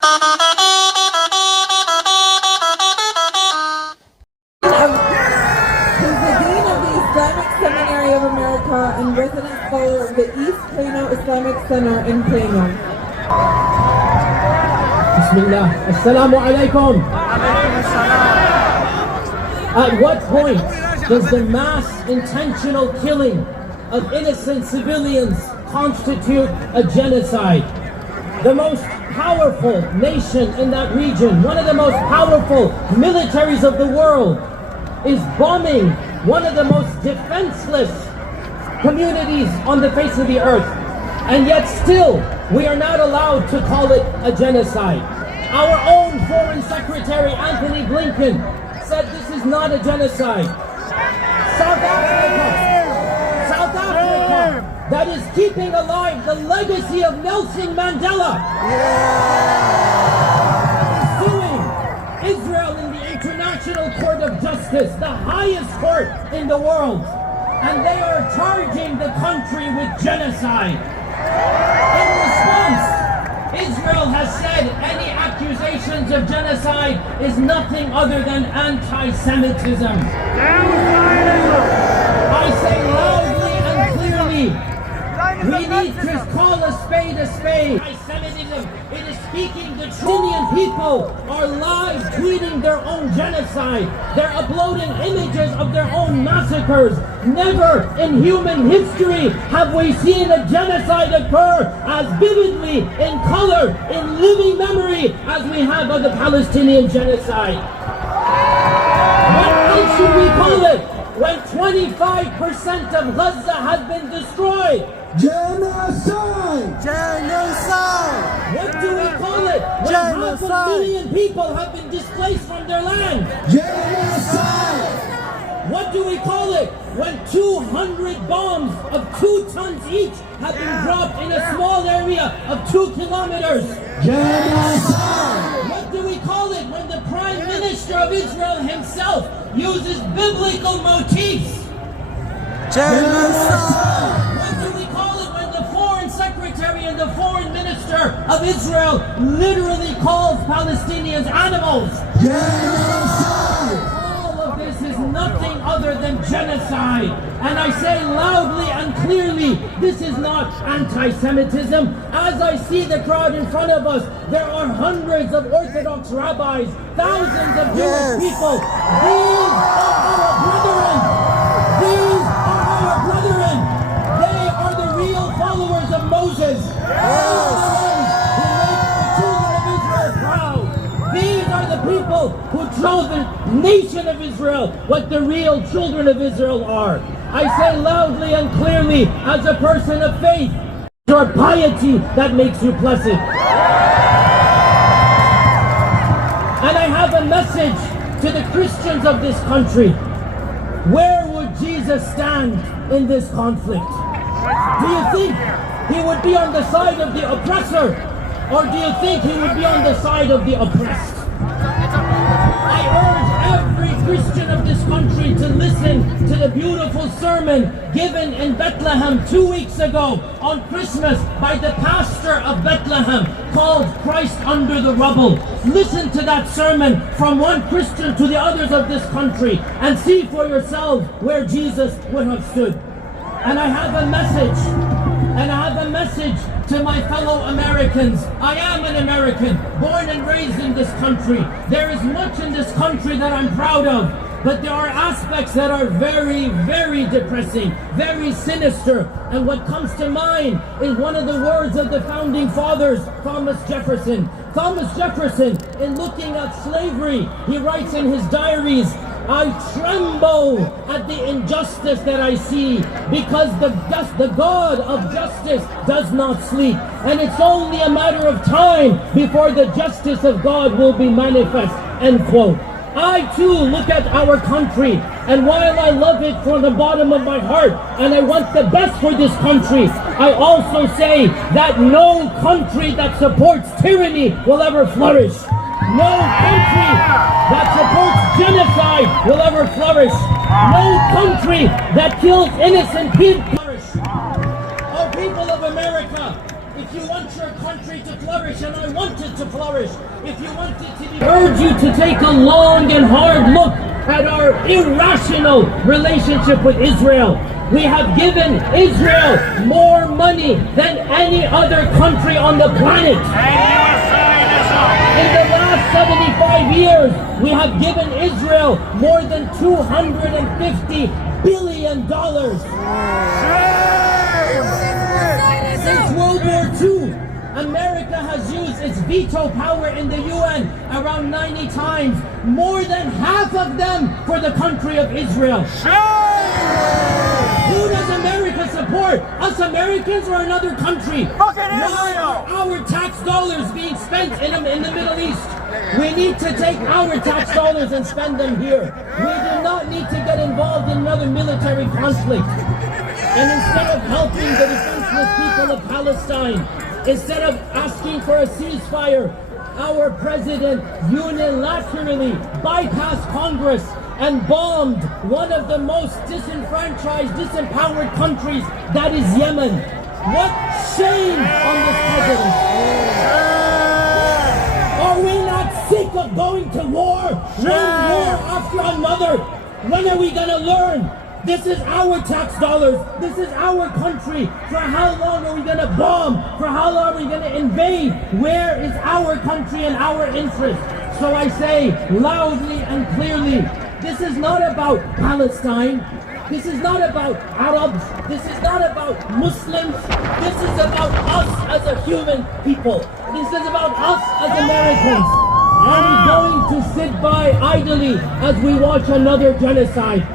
Seminary of America and resident scholar of the East Plano Islamic Center in Plano. Bismillah. Assalamu alaikum. At what point does the mass intentional killing of innocent civilians constitute a genocide? The most powerful nation in that region, one of the most powerful militaries of the world, is bombing one of the most defenseless communities on the face of the earth. And yet still, we are not allowed to call it a genocide. Our own Foreign Secretary, Anthony Blinken, said this is not a genocide. South Africa, that is keeping alive the legacy of Nelson Mandela, Israel in the International Court of Justice, the highest court in the world, and they are charging the country with genocide. In response, Israel has said any accusations of genocide is nothing other than anti-Semitism. I say loudly and clearly, we need to call a spade a spade. Anti-Semitism, it is speaking the Palestinian people are live tweeting their own genocide. They're uploading images of their own massacres. Never in human history have we seen a genocide occur as vividly, in color, in living memory as we have of the Palestinian genocide. What else should we call it when 25% of Gaza has been destroyed? Genocide! Genocide! What do we call it when half a million people have been displaced from their land? Genocide! What do we call it when 200 bombs of 2 tons each have been dropped in a small area of 2 kilometers? Genocide! What do we call it when the Prime Minister of Israel himself uses biblical motifs? Genocide! What do we call it when the Foreign Secretary and the Foreign Minister of Israel literally calls Palestinians animals? Genocide! All of this is nothing other than genocide. And I say loudly and clearly, this is not anti-Semitism. As I see the crowd in front of us, there are hundreds of Orthodox rabbis, thousands of Jewish people. These are our brethren. These are our brethren. They are the real followers of Moses. They are the ones who make the children of Israel proud. These are the people who show the nation of Israel what the real children of Israel are. I say loudly and clearly, as a person of faith, your piety that makes you blessed. And I have a message to the Christians of this country. Where would Jesus stand in this conflict? Do you think he would be on the side of the oppressor, or do you think he would be on the side of the oppressed? I urge every Christian of this country to listen to the beautiful sermon given in Bethlehem 2 weeks ago on Christmas by the pastor of Bethlehem, called Christ Under the Rubble. Listen to that sermon from one Christian to the others of this country and see for yourselves where Jesus would have stood. And I have a message to my fellow Americans. I am an American, born and raised in this country. There is much in this country that I'm proud of, but there are aspects that are very, very depressing, very sinister. And what comes to mind is one of the words of the founding fathers, Thomas Jefferson. Thomas Jefferson, in looking at slavery, he writes in his diaries, I tremble at the injustice that I see, because the God of justice does not sleep. And it's only a matter of time before the justice of God will be manifest, end quote. I too look at our country, and while I love it from the bottom of my heart, and I want the best for this country, I also say that no country that supports tyranny will ever flourish. No country that supports genocide will ever flourish. No country that kills innocent people will flourish. Oh, people of America, if you want your country to flourish, and I want it to flourish. If you want it to be, I urge you to take a long and hard look at our irrational relationship with Israel. We have given Israel more money than any other country on the planet. In the last 75 years, we have given Israel more than $250 billion. Since World War II, America has used its veto power in the UN around 90 times, more than half of them for the country of Israel. Who does America support? Us Americans or another country? Why are our tax dollars being spent in the Middle East? We need to take our tax dollars and spend them here. We do not need to get involved in another military conflict. And instead of helping the defenseless people of Palestine, instead of asking for a ceasefire, our president unilaterally bypassed Congress and bombed one of the most disenfranchised, disempowered countries, that is Yemen. What shame on this president! Are we not sick of going to war? One war after another. When are we gonna learn? This is our tax dollars. This is our country. For how long are we gonna bomb? For how long are we gonna invade? Where is our country and our interest? So I say loudly and clearly, this is not about Palestine. This is not about Arabs. This is not about Muslims. This is about us as a human people. This is about us as Americans. Are we going to sit by idly as we watch another genocide?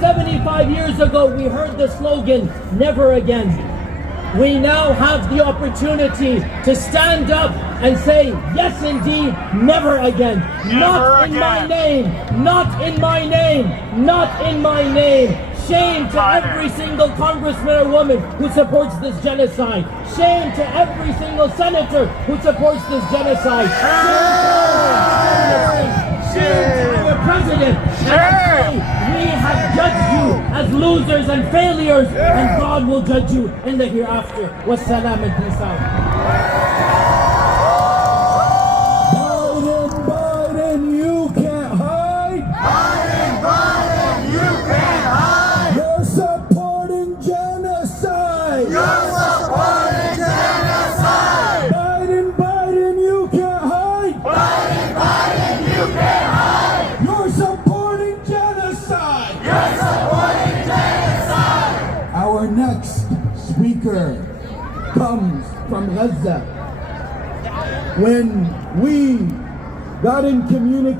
75 years ago, we heard the slogan, never again. We now have the opportunity to stand up and say, yes indeed, never again. Not in my name, not in my name, not in my name. Shame to every single congressman or woman who supports this genocide. Shame to every single senator who supports this genocide. Shame to our president. We have judged you as losers and failures, and God will judge you in the hereafter. Wassalam and peace out. Biden, you can't hide. Biden, you can't hide. You're supporting genocide. You're supporting genocide. Biden, you can't hide. Biden, you can't hide. You're supporting genocide. You're supporting genocide. Our next speaker comes from Gaza. When we got in communication